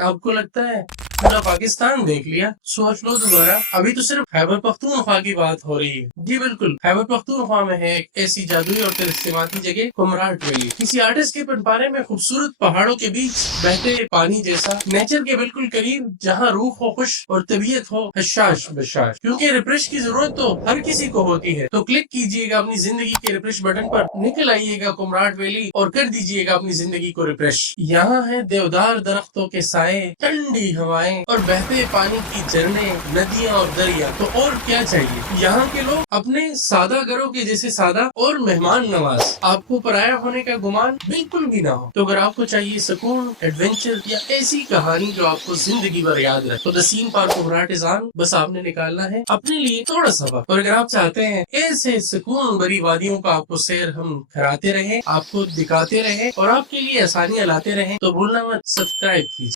आपको लगता है पूरा पाकिस्तान देख लिया? सोच लो दोबारा, अभी तो सिर्फ खैबर पख्तूनख्वा की बात हो रही है। जी बिल्कुल, खैबर पख्तूनख्वा में है एक ऐसी जादुई और तिरस्माती जगह कुमराट वैली। किसी आर्टिस्ट के पिंपारे में खूबसूरत पहाड़ों के बीच बहते पानी जैसा, नेचर के बिल्कुल करीब, जहाँ रूह हो खुश और तबीयत हो हशाश बशाश। क्योंकि रिफ्रेश की जरूरत तो हर किसी को होती है, तो क्लिक कीजिएगा अपनी जिंदगी के रिफ्रेश बटन पर, निकल आइएगा कुमराट वैली और कर दीजिएगा अपनी जिंदगी को रिफ्रेश। यहाँ है देवदार दरख्तों के साए, ठंडी हवाएं और बहते पानी की झरने, नदियाँ और दरिया। तो और क्या चाहिए? यहाँ के लोग अपने सादा घरों के जैसे सादा और मेहमान नवाज। आपको पराया होने का गुमान बिल्कुल भी ना हो। तो अगर आपको चाहिए सुकून, एडवेंचर या ऐसी कहानी जो आपको जिंदगी भर याद रहे, तो the scene park Kumrat is on. बस आपने निकालना है अपने लिए थोड़ा सा वक्त। और अगर आप चाहते हैं ऐसे सुकून भरी वादियों का आपको सैर हम कराते रहे, आपको दिखाते रहे और आपके लिए आसानियां लाते रहे, तो भूलना मत सब्सक्राइब कीजिए।